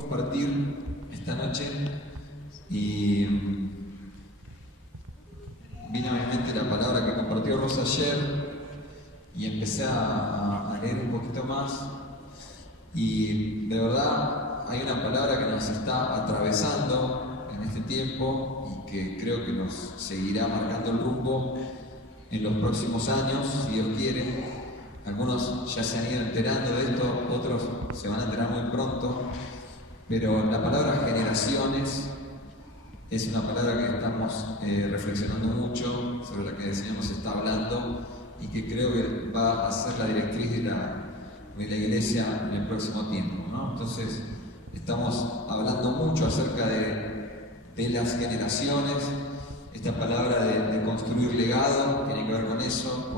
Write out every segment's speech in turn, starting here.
compartir esta noche y vino a mi mente la palabra que compartió Rosa ayer y empecé a leer un poquito más y de verdad hay una palabra que nos está atravesando en este tiempo y que creo que nos seguirá marcando el rumbo en los próximos años, si Dios quiere. Algunos ya se han ido enterando de esto, otros se van a enterar muy pronto, pero la palabra generaciones es una palabra que estamos reflexionando mucho, sobre la que el Señor nos está hablando y que creo que va a ser la directriz de la iglesia en el próximo tiempo, ¿no? Entonces, estamos hablando mucho acerca de las generaciones. Esta palabra de construir legado tiene que ver con eso,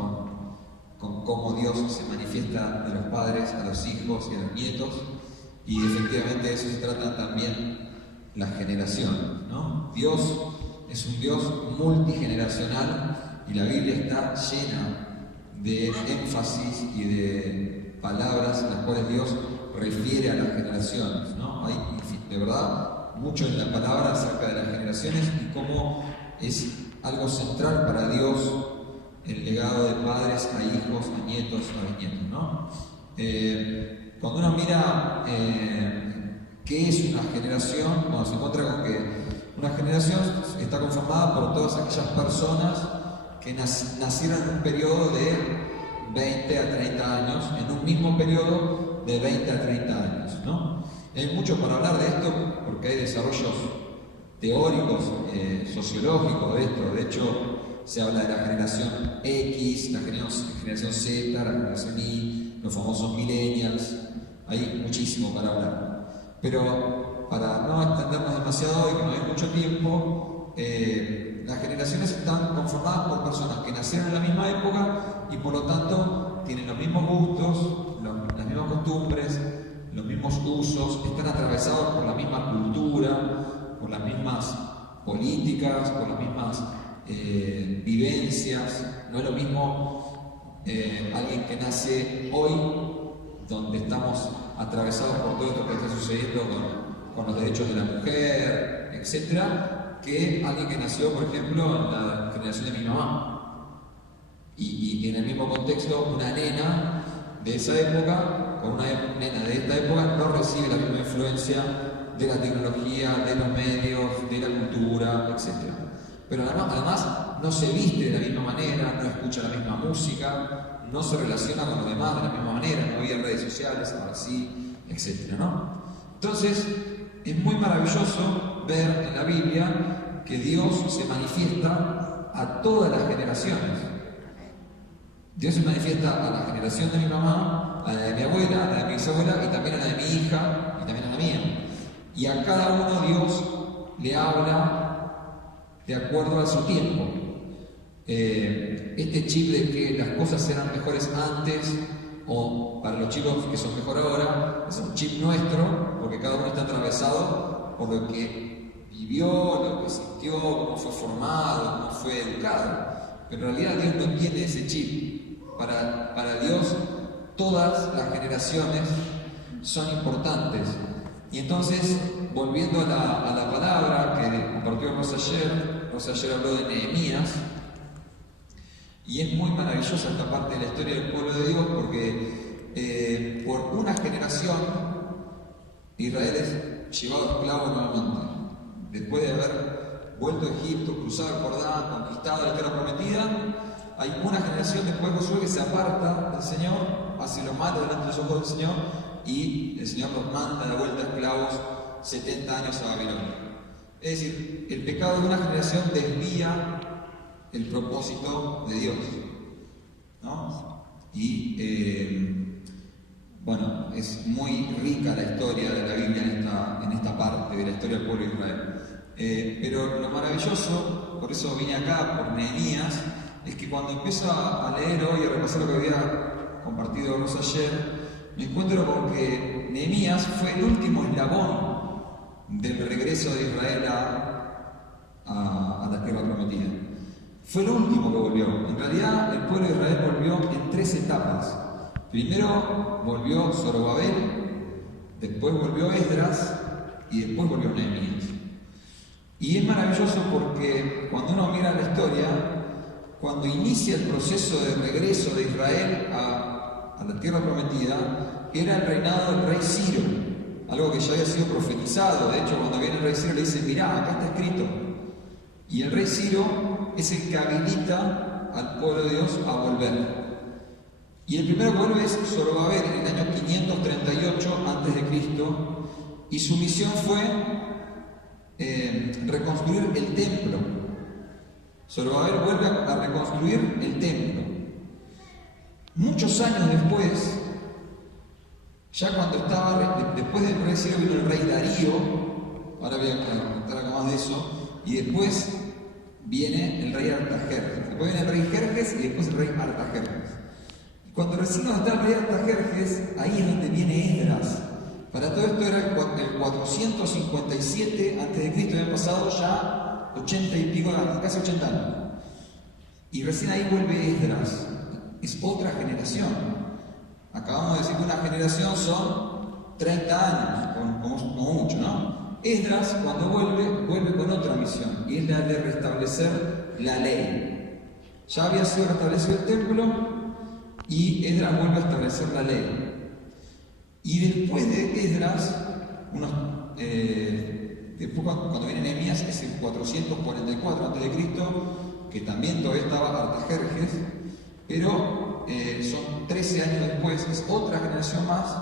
con cómo Dios se manifiesta de los padres a los hijos y a los nietos, y efectivamente de eso se trata también las generaciones, ¿no? Dios es un Dios multigeneracional y la Biblia está llena de énfasis y de palabras en las cuales Dios refiere a las generaciones, ¿no? Hay, de verdad, mucho en la palabra acerca de las generaciones y cómo es algo central para Dios el legado de padres a hijos, a nietos, a bisnietos, ¿no? Cuando uno mira qué es una generación, bueno, se encuentra con que una generación está conformada por todas aquellas personas que nacieron en un periodo de 20 a 30 años, en un mismo periodo de 20 a 30 años, ¿no? Hay mucho para hablar de esto porque hay desarrollos teóricos, sociológicos de esto. De hecho, se habla de la generación X, la generación Z, la generación Y, los famosos millennials. Hay muchísimo para hablar. Pero para no extendernos demasiado hoy, que no hay mucho tiempo, las generaciones están conformadas por personas que nacieron en la misma época y por lo tanto tienen los mismos gustos, las mismas costumbres, los mismos usos, están atravesados por la misma cultura, por las mismas políticas, por las mismas vivencias. No es lo mismo alguien que nace hoy, donde estamos atravesados por todo esto que está sucediendo con los derechos de la mujer, etcétera, que alguien que nació, por ejemplo, en la generación de mi mamá. Y en el mismo contexto, una nena de esa época, con una nena de esta época, no recibe la misma influencia de la tecnología, de los medios, de la cultura, etcétera. Pero además no se viste de la misma manera, no escucha la misma música, no se relaciona con los demás de la misma manera, no había redes sociales, ahora sí, etc., ¿no? Entonces, es muy maravilloso ver en la Biblia que Dios se manifiesta a todas las generaciones. Dios se manifiesta a la generación de mi mamá, a la de mi abuela, a la de mi bisabuela y también a la de mi hija y también a la mía. Y a cada uno Dios le habla de acuerdo a su tiempo. Este chip de que las cosas eran mejores antes o para los chicos que son mejor ahora es un chip nuestro, porque cada uno está atravesado por lo que vivió, lo que sintió, cómo fue formado, cómo fue educado. Pero en realidad Dios no tiene ese chip. Para Dios todas las generaciones son importantes. Y entonces, volviendo a la palabra que compartió Rosa ayer habló de Nehemías, y es muy maravillosa esta parte de la historia del pueblo de Dios porque por una generación Israel es llevado esclavo nuevamente. Después de haber vuelto a Egipto, cruzado el Jordán, conquistado la tierra prometida, hay una generación después de Josué que se aparta del Señor, hace lo malo delante de los ojos del Señor, y el Señor los manda de vuelta esclavos 70 años a Babilonia. Es decir, el pecado de una generación desvía el propósito de Dios, ¿no? Y bueno, es muy rica la historia de la Biblia en esta parte de la historia del pueblo de Israel. Pero lo maravilloso, por eso vine acá, por Nehemías, es que cuando empiezo a leer hoy y a repasar lo que había compartido ayer, me encuentro con que Nehemías fue el último eslabón del regreso de Israel a la tierra prometida. Fue el último que volvió. En realidad, el pueblo de Israel volvió en 3 etapas. Primero volvió Zorobabel, después volvió Esdras y después volvió Nehemías. Y es maravilloso porque cuando uno mira la historia, cuando inicia el proceso de regreso de Israel a la tierra prometida, era el reinado del rey Ciro, algo que ya había sido profetizado. De hecho, cuando viene el rey Ciro le dice: mirá, acá está escrito. Y el rey Ciro es el que habilita al pueblo de Dios a volver. Y el primero que vuelve es Zorobabel en el año 538 a.C. y su misión fue reconstruir el templo. Zorobabel vuelve a reconstruir el templo. Muchos años después, ya cuando estaba, después del rey Ciro vino el rey Darío, ahora voy a contar algo más de eso, y después viene el rey Artajerjes. Después viene el rey Jerjes y después el rey Artajerjes. Y cuando recién está el rey Artajerjes, ahí es donde viene Esdras. Para todo esto era el 457 a.C., habían pasado ya 80 y pico años, casi 80 años. Y recién ahí vuelve Esdras. Es otra generación. Acabamos de decir que una generación son 30 años, como mucho, ¿no? Esdras, cuando vuelve con otra misión, y es la de restablecer la ley. Ya había sido restablecido el templo, y Esdras vuelve a establecer la ley. Y después de Esdras, después cuando viene Nehemías, es el 444 a.C., que también todavía estaba Artajerjes, pero son 13 años después, es otra generación más,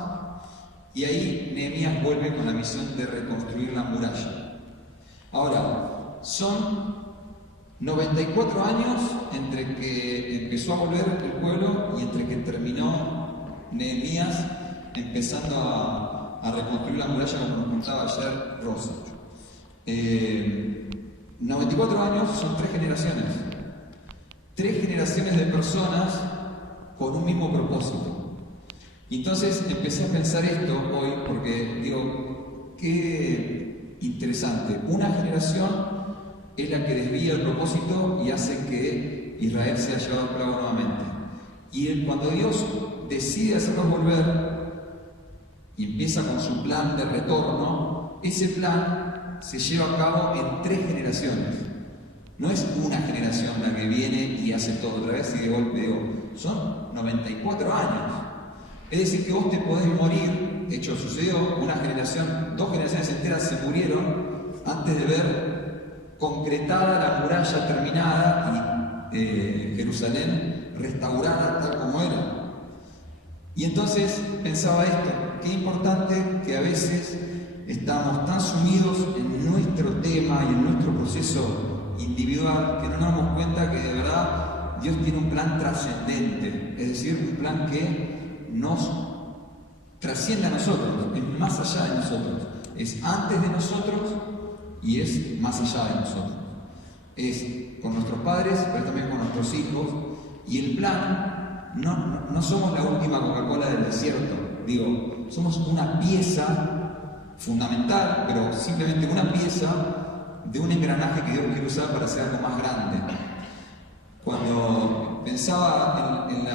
y ahí Nehemías vuelve con la misión de reconstruir la muralla. Ahora, son 94 años entre que empezó a volver el pueblo y entre que terminó Nehemías empezando a reconstruir la muralla, como nos contaba ayer Rosa. 94 años son 3 generaciones. 3 generaciones de personas con un mismo propósito. Y entonces empecé a pensar esto hoy porque digo, qué interesante. Una generación es la que desvía el propósito y hace que Israel sea llevado a cabo nuevamente. Y cuando Dios decide hacerlos volver y empieza con su plan de retorno, ese plan se lleva a cabo en 3 generaciones. No es una generación la que viene y hace todo otra vez y de golpe digo, son 94 años. Es decir, que vos te podés morir, de hecho sucedió, 2 generaciones enteras se murieron antes de ver concretada la muralla terminada y Jerusalén restaurada tal como era. Y entonces pensaba esto, qué importante que a veces estamos tan sumidos en nuestro tema y en nuestro proceso individual que no nos damos cuenta que de verdad Dios tiene un plan trascendente, es decir, un plan que nos trasciende a nosotros, es más allá de nosotros, es antes de nosotros y es más allá de nosotros. Es con nuestros padres, pero también con nuestros hijos, y el plan no somos la última Coca-Cola del desierto, digo, somos una pieza fundamental, pero simplemente una pieza de un engranaje que Dios quiere usar para hacer algo más grande. Cuando pensaba en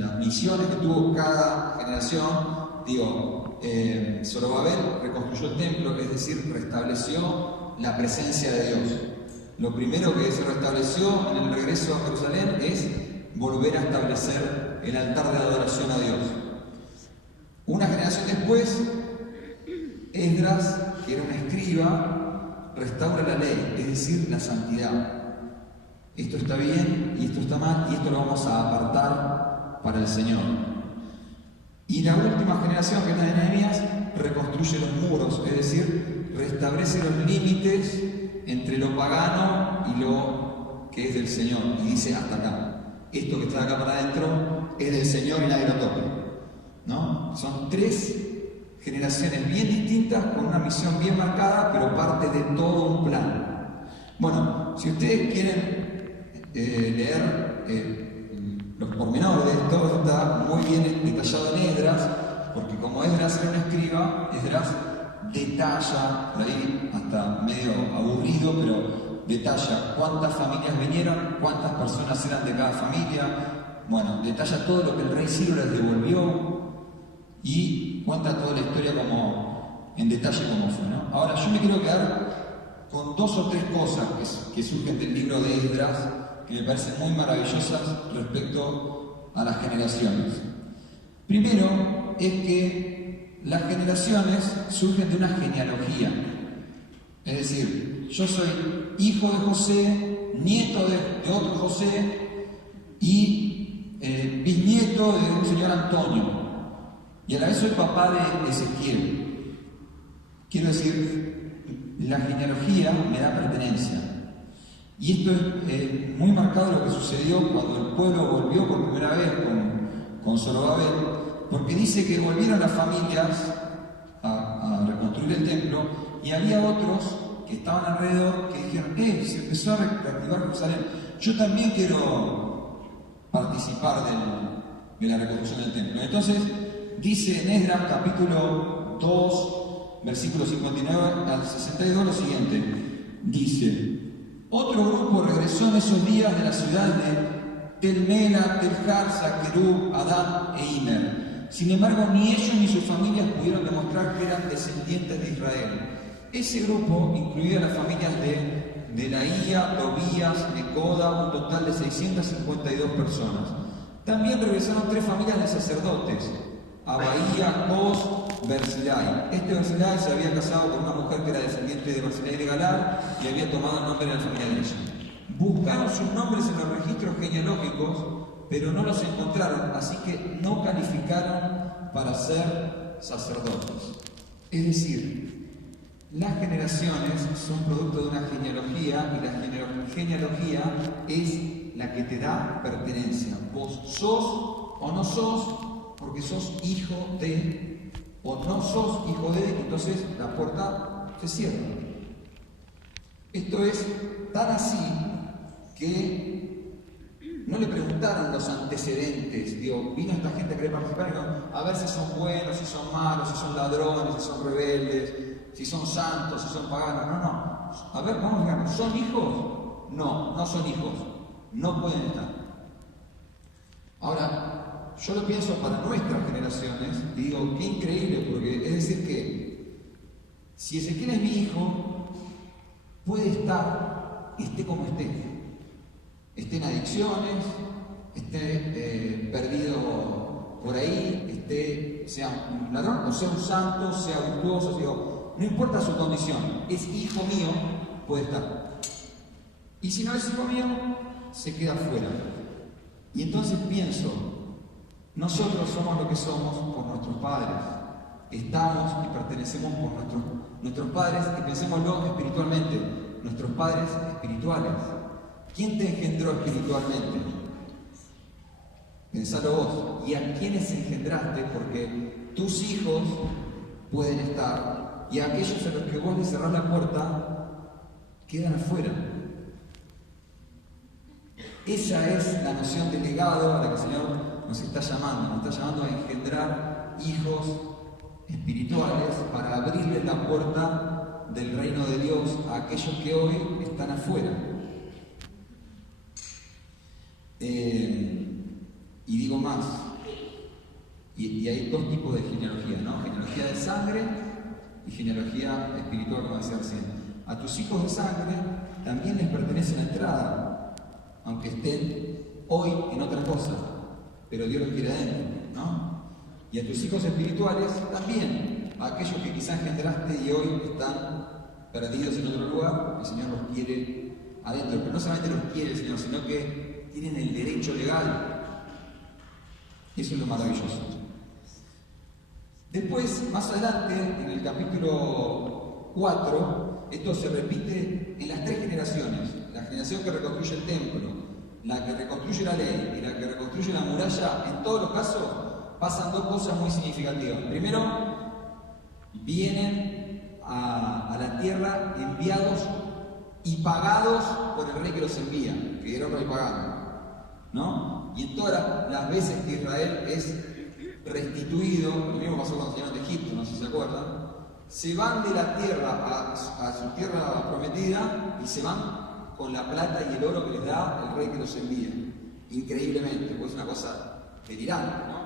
las misiones que tuvo cada generación, digo, Zorobabel reconstruyó el templo, es decir, restableció la presencia de Dios. Lo primero que se restableció en el regreso a Jerusalén es volver a establecer el altar de adoración a Dios. Una generación después, Esdras, que era un escriba, restaura la ley, es decir, la santidad. Esto está bien y esto está mal y esto lo vamos a apartar para el Señor. Y la última generación, que es la de Nehemías, reconstruye los muros, es decir, restablece los límites entre lo pagano y lo que es del Señor. Y dice, hasta acá. Esto que está acá para adentro es del Señor y nadie lo toque. ¿No? Son 3 generaciones bien distintas, con una misión bien marcada, pero parte de todo un plan. Bueno, si ustedes quieren leer los pormenores de esto, está muy bien detallado en Esdras, porque como Esdras era un escriba, Esdras detalla, por ahí hasta medio aburrido, pero detalla cuántas familias vinieron, cuántas personas eran de cada familia, bueno, detalla todo lo que el rey Ciro les devolvió y cuenta toda la historia como en detalle cómo fue, ¿no? Ahora, yo me quiero quedar con 2 o 3 cosas que surgen del libro de Esdras, que me parecen muy maravillosas respecto a las generaciones. Primero, es que las generaciones surgen de una genealogía. Es decir, yo soy hijo de José, nieto de otro José y bisnieto de un señor Antonio. Y a la vez soy papá de Ezequiel. Quiero decir, la genealogía me da pertenencia. Y esto es muy marcado lo que sucedió cuando el pueblo volvió por primera vez con Zorobabel, porque dice que volvieron las familias a reconstruir el templo y había otros que estaban alrededor que dijeron, se empezó a reactivar Jerusalén, yo también quiero participar de la reconstrucción del templo. Entonces dice en Esdras capítulo 2, versículo 59 al 62 lo siguiente, dice: otro grupo regresó en esos días de la ciudad de Tel-Mela, Tel-Harsa, Kerub, Adán e Imer. Sin embargo, ni ellos ni sus familias pudieron demostrar que eran descendientes de Israel. Ese grupo incluía las familias de Delaía, Tobías, Necoda, un total de 652 personas. También regresaron 3 familias de sacerdotes: Abaía, Cos, Berzilai. Este Berzilai se había casado con una mujer que era descendiente de Berzilai de Galar y había tomado el nombre de la familia de ella. Buscaron sus nombres en los registros genealógicos, pero no los encontraron, así que no calificaron para ser sacerdotes. Es decir, las generaciones son producto de una genealogía y la genealogía es la que te da pertenencia. Vos sos o no sos, porque sos hijo de, o no sos hijo de, entonces la puerta se cierra. Esto es tan así que no le preguntaron los antecedentes, digo, vino esta gente a querer participar, ¿no? A ver si son buenos, si son malos, si son ladrones, si son rebeldes, si son santos, si son paganos. No. A ver, vamos a fijarnos, ¿son hijos? No, no son hijos, no pueden estar. Ahora, yo lo pienso para nuestras generaciones y digo, qué increíble, porque es decir que si Ezequiel es mi hijo, puede estar, esté como esté en adicciones, esté perdido por ahí, sea un ladrón o sea un santo, sea virtuoso, digo, no importa su condición, es hijo mío, puede estar. Y si no es hijo mío, se queda fuera. Y entonces pienso, nosotros somos lo que somos por nuestros padres. Estamos y pertenecemos por nuestros padres, y pensémoslo espiritualmente, nuestros padres espirituales. ¿Quién te engendró espiritualmente? Pensalo vos. ¿Y a quiénes engendraste? Porque tus hijos pueden estar, y aquellos a los que vos les cerrás la puerta quedan afuera. Esa es la noción de legado a la que el Señor nos está llamando a engendrar hijos espirituales para abrirle la puerta del reino de Dios a aquellos que hoy están afuera. Y digo más, y hay 2 tipos de genealogía, ¿no? Genealogía de sangre y genealogía espiritual, como decía recién. A tus hijos de sangre también les pertenece la entrada, aunque estén hoy en otra cosa, pero Dios los quiere adentro, ¿no? Y a tus hijos espirituales también, a aquellos que quizás engendraste y hoy están perdidos en otro lugar, el Señor los quiere adentro, pero no solamente los quiere el Señor, sino que tienen el derecho legal. Eso es lo maravilloso. Después, más adelante, en el capítulo 4, esto se repite en las 3 generaciones. La generación que reconstruye el templo, la que reconstruye la ley y la que reconstruye la muralla. En todos los casos pasan 2 cosas muy significativas. Primero, vienen a la tierra enviados y pagados por el rey que los envía, que era un rey pagano, ¿no? Y en todas las veces que Israel es restituido, lo mismo pasó cuando salieron de Egipto, no sé si se acuerdan, se van de la tierra a su tierra prometida y se van con la plata y el oro que les da el rey que los envía. Increíblemente, pues es una cosa delirante, ¿no?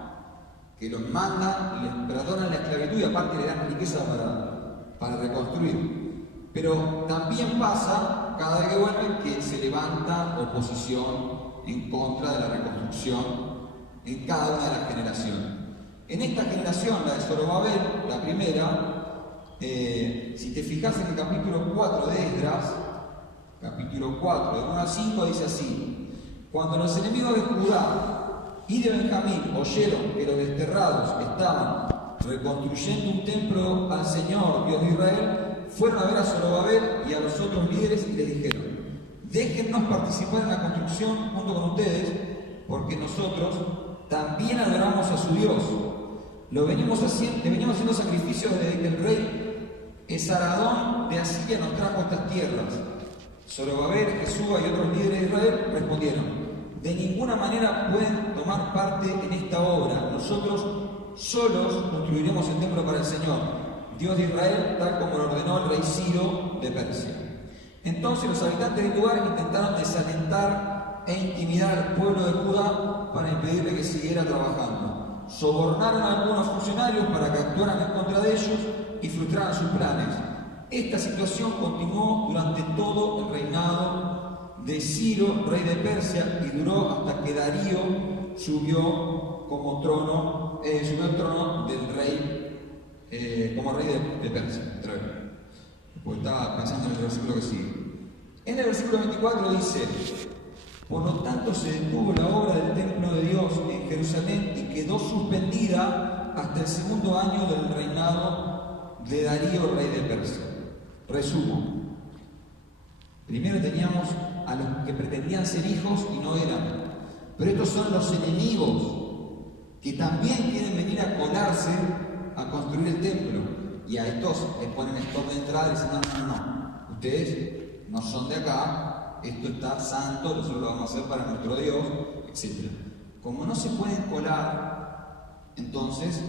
Que los mandan, les perdonan la esclavitud y aparte le dan riqueza para reconstruir. Pero también pasa, cada vez que vuelven, que se levanta oposición en contra de la reconstrucción en cada una de las generaciones. En esta generación, la de Zorobabel, la primera, si te fijas en el capítulo 4 de Esdras, capítulo 4, de 1 al 5, dice así: cuando los enemigos de Judá y de Benjamín oyeron que los desterrados estaban reconstruyendo un templo al Señor, Dios de Israel, fueron a ver a Zorobabel y a los otros líderes y les dijeron: déjennos participar en la construcción junto con ustedes, porque nosotros también adoramos a su Dios. Le venimos haciendo sacrificios desde que el rey Esaradón de Asiria nos trajo estas tierras. Zorobabel, Jesúa y otros líderes de Israel respondieron: de ninguna manera pueden tomar parte en esta obra. Nosotros solos construiremos el templo para el Señor, Dios de Israel, tal como lo ordenó el rey Ciro de Persia. Entonces los habitantes del lugar intentaron desalentar e intimidar al pueblo de Judá para impedirle que siguiera trabajando. Sobornaron a algunos funcionarios para que actuaran en contra de ellos y frustraran sus planes. Esta situación continuó durante todo el reinado de Ciro, rey de Persia, y duró hasta que Darío subió al trono del rey, como rey de Persia. Porque estaba pensando en el versículo que sigue. En el versículo 24 dice: por lo tanto se detuvo la obra del templo de Dios en Jerusalén y quedó suspendida hasta el segundo año del reinado de Darío, rey de Persia. Resumo. Primero teníamos a los que pretendían ser hijos y no eran. Pero estos son los enemigos que también quieren venir a colarse a construir el templo. Y a estos les ponen stop de entrada y dicen: no. Ustedes no son de acá, esto está santo, nosotros lo vamos a hacer para nuestro Dios, etc. Como no se pueden colar, entonces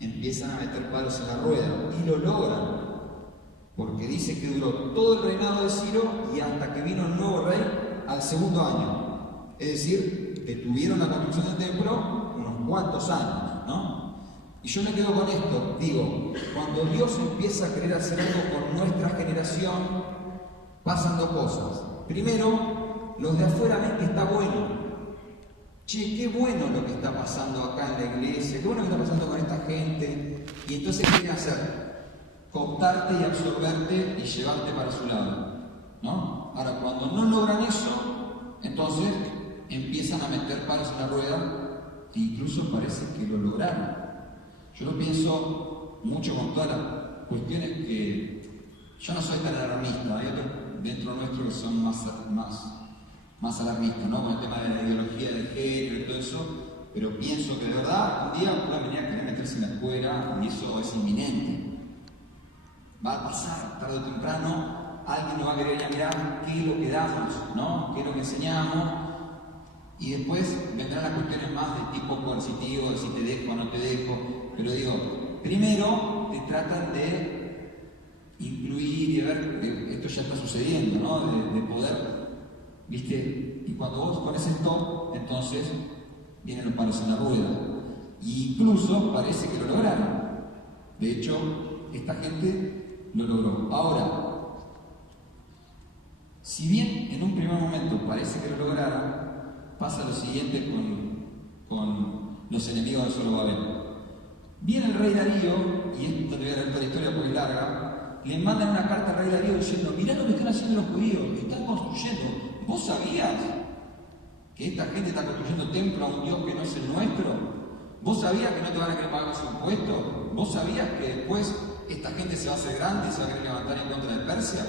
empiezan a meter palos en la rueda y lo logran. Porque dice que duró todo el reinado de Ciro y hasta que vino el nuevo rey al segundo año. Es decir, que tuvieron la construcción del templo unos cuantos años, ¿no? Y yo me quedo con esto, digo, cuando Dios empieza a querer hacer algo con nuestra generación, pasan dos cosas. Primero, los de afuera ven que está bueno. Che, qué bueno lo que está pasando acá en la iglesia, qué bueno que está pasando con esta gente. Y entonces, ¿qué quieren hacer? Cooptarte y absorberte y llevarte para su lado, ¿no? Ahora, cuando no logran eso, entonces empiezan a meter palos en la rueda e incluso parece que lo lograron. Yo lo pienso mucho con todas las cuestiones que yo no soy tan alarmista, hay otros dentro nuestro que son más alarmistas, ¿no? Con el tema de la ideología de género y todo eso, pero pienso que de verdad un día pueden venir a querer meterse en la escuela y eso es inminente. Va a pasar, tarde o temprano, alguien nos va a querer ir a mirar qué es lo que damos, ¿no? Qué es lo que enseñamos. Y después vendrán las cuestiones más de tipo coercitivo, de si te dejo o no te dejo. Pero digo, primero te tratan de incluir y de ver que esto ya está sucediendo, ¿no? De poder, ¿viste? Y cuando vos pones stop, entonces vienen los palos en la rueda. Y incluso parece que lo lograron. De hecho, esta gente lo logró. Ahora, si bien en un primer momento parece que lo lograron, pasa lo siguiente con los enemigos de Zorobabel. Viene el rey Darío, y esto te voy a leer toda la historia porque es larga, le mandan una carta al rey Darío diciendo: mirá lo que están haciendo los judíos, están construyendo. ¿Vos sabías que esta gente está construyendo templo a un Dios que no es el nuestro? ¿Vos sabías que no te van a querer pagar los impuestos? ¿Vos sabías que después esta gente se va a hacer grande y se va a querer levantar en contra de Persia?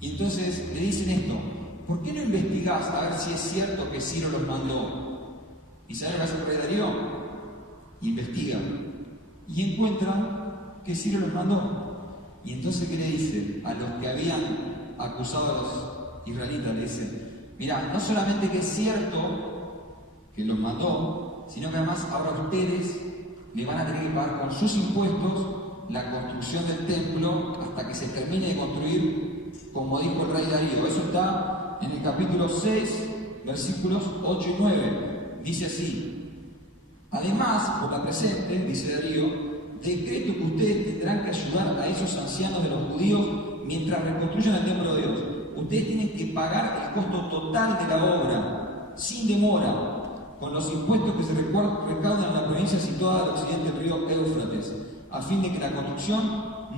Y entonces le dicen esto: ¿por qué no investigás a ver si es cierto que Ciro los mandó? ¿Y sabes lo que hace el rey Darío? Investiga y encuentra que Ciro los mandó. Y entonces, ¿qué le dice? A los que habían acusado a los israelitas, le dice: mirá, no solamente que es cierto que los mandó, sino que además ahora ustedes le van a tener que pagar con sus impuestos la construcción del templo hasta que se termine de construir, como dijo el rey Darío. Eso está en el capítulo 6, versículos 8 y 9. Dice así: además, por la presente, dice Darío, decreto que ustedes tendrán que ayudar a esos ancianos de los judíos mientras reconstruyen el templo de Dios. Ustedes tienen que pagar el costo total de la obra, sin demora, con los impuestos que se recaudan en la provincia situada al occidente del río Éufrates, a fin de que la construcción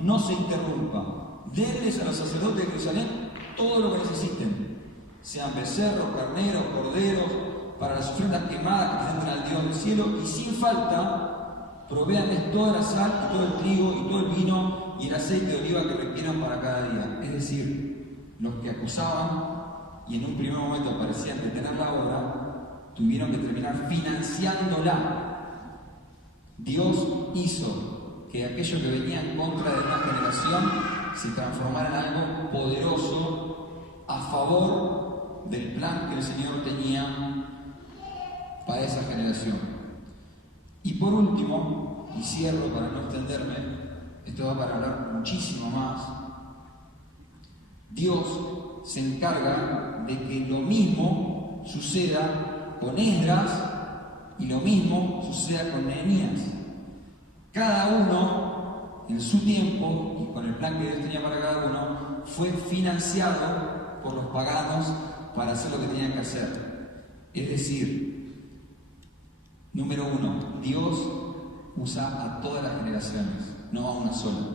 no se interrumpa. Denles a los sacerdotes de Jerusalén todo lo que necesiten, sean becerros, carneros, corderos, para las ofrendas quemadas que presenten al Dios del cielo, y sin falta provéanles toda la sal y todo el trigo y todo el vino y el aceite de oliva que requieran para cada día. Es decir, los que acusaban y en un primer momento parecían detener la obra, tuvieron que terminar financiándola. Dios hizo que aquello que venía en contra de una generación se transformara en algo poderoso a favor del plan que el Señor tenía para esa generación. Y por último, y cierro para no extenderme, esto va para hablar muchísimo más, Dios se encarga de que lo mismo suceda con Esdras y lo mismo suceda con Nehemías. Cada uno, en su tiempo y con el plan que Dios tenía para cada uno, fue financiado por los paganos para hacer lo que tenían que hacer. Es decir, número uno, Dios usa a todas las generaciones, no a una sola.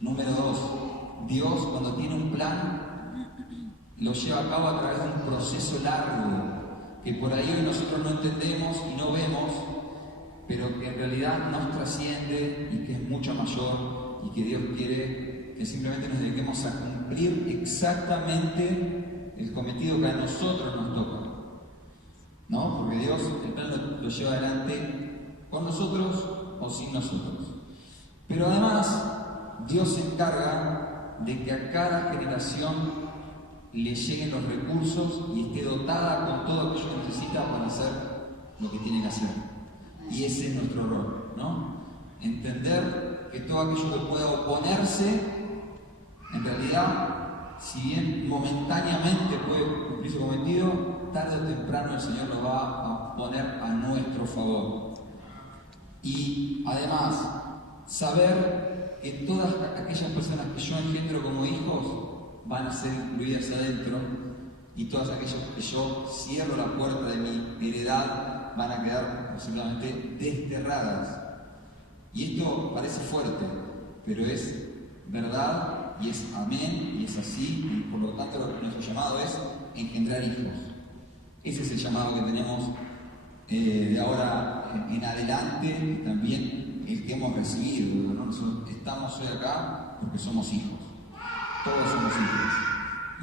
Número dos, Dios cuando tiene un plan lo lleva a cabo a través de un proceso largo que por ahí hoy nosotros no entendemos y no vemos, pero que en realidad nos trasciende y que es mucho mayor y que Dios quiere que simplemente nos dediquemos a cumplir exactamente el cometido que a nosotros nos toca, ¿no? Porque Dios el plan lo lleva adelante con nosotros o sin nosotros. Pero además Dios se encarga de que a cada generación le lleguen los recursos y esté dotada con todo aquello que necesita para hacer lo que tiene que hacer. Y ese es nuestro rol, ¿no? Entender que todo aquello que pueda oponerse, en realidad, si bien momentáneamente puede cumplir su cometido, tarde o temprano el Señor lo va a poner a nuestro favor. Y además, saber que todas aquellas personas que yo engendro como hijos van a ser incluidas adentro, y todas aquellas que yo cierro la puerta de mi heredad van a quedar absolutamente desterradas. Y esto parece fuerte, pero es verdad y es amén y es así, y por lo tanto nuestro llamado es engendrar hijos. Ese es el llamado que tenemos de ahora en adelante, y también el que hemos recibido, ¿no? Nosotros estamos hoy acá porque somos hijos. Todos somos hijos.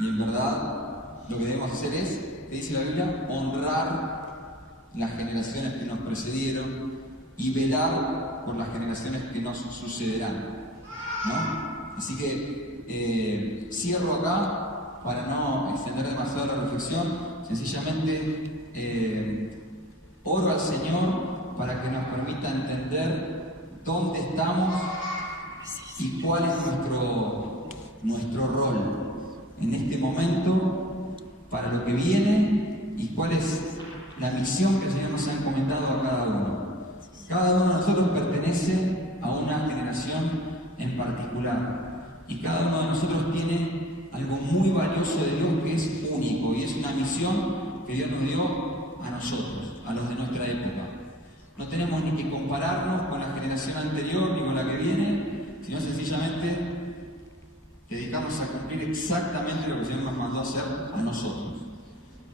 Y en verdad, lo que debemos hacer es, ¿qué dice la Biblia? Honrar las generaciones que nos precedieron y velar por las generaciones que nos sucederán, ¿no? Así que cierro acá para no extender demasiado la reflexión. Sencillamente oro al Señor para que nos permita entender dónde estamos y cuál es nuestro rol en este momento, para lo que viene, y cuál es la misión que el Señor nos ha encomendado a cada uno. Cada uno de nosotros pertenece a una generación en particular, y cada uno de nosotros tiene algo muy valioso de Dios que es único, y es una misión que Dios nos dio a nosotros, a los de nuestra época. No tenemos ni que compararnos con la generación anterior ni con la que viene, sino sencillamente dedicarnos a cumplir exactamente lo que el Señor nos mandó a hacer a nosotros.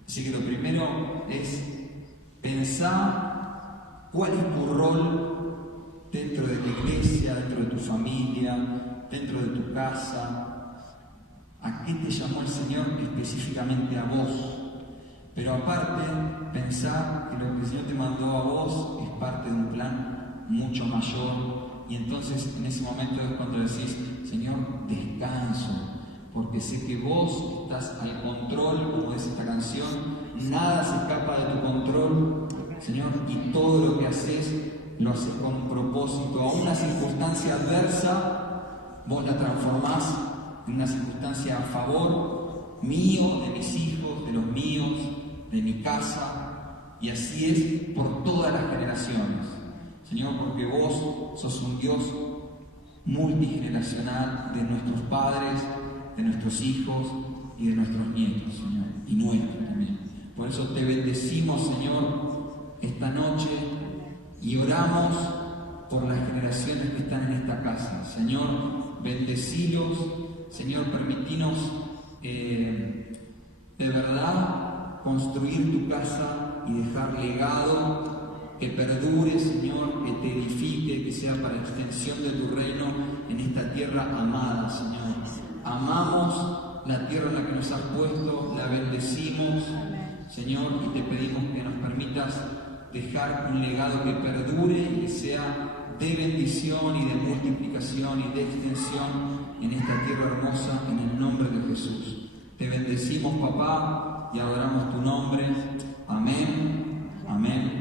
Así que lo primero es pensar cuál es tu rol dentro de tu iglesia, dentro de tu familia, dentro de tu casa. ¿A qué te llamó el Señor específicamente a vos? Pero aparte, pensar que lo que el Señor te mandó a vos es parte de un plan mucho mayor. Y entonces en ese momento es cuando decís: Señor, descanso, porque sé que vos estás al control, como dice esta canción, nada se escapa de tu control, Señor, y todo lo que haces, lo haces con un propósito. A una circunstancia adversa, vos la transformás en una circunstancia a favor mío, de mis hijos, de los míos, de mi casa, y así es por todas las generaciones. Señor, porque vos sos un Dios multigeneracional de nuestros padres, de nuestros hijos y de nuestros nietos, Señor, y nuestros también. Por eso te bendecimos, Señor, esta noche y oramos por las generaciones que están en esta casa. Señor, bendecilos, Señor, permitinos de verdad construir tu casa y dejar legado que perdure, Señor, que te edifique, que sea para extensión de tu reino en esta tierra amada, Señor. Amamos la tierra en la que nos has puesto, la bendecimos, Señor, y te pedimos que nos permitas dejar un legado que perdure y que sea de bendición y de multiplicación y de extensión en esta tierra hermosa, en el nombre de Jesús. Te bendecimos, papá, y adoramos tu nombre. Amén, amén.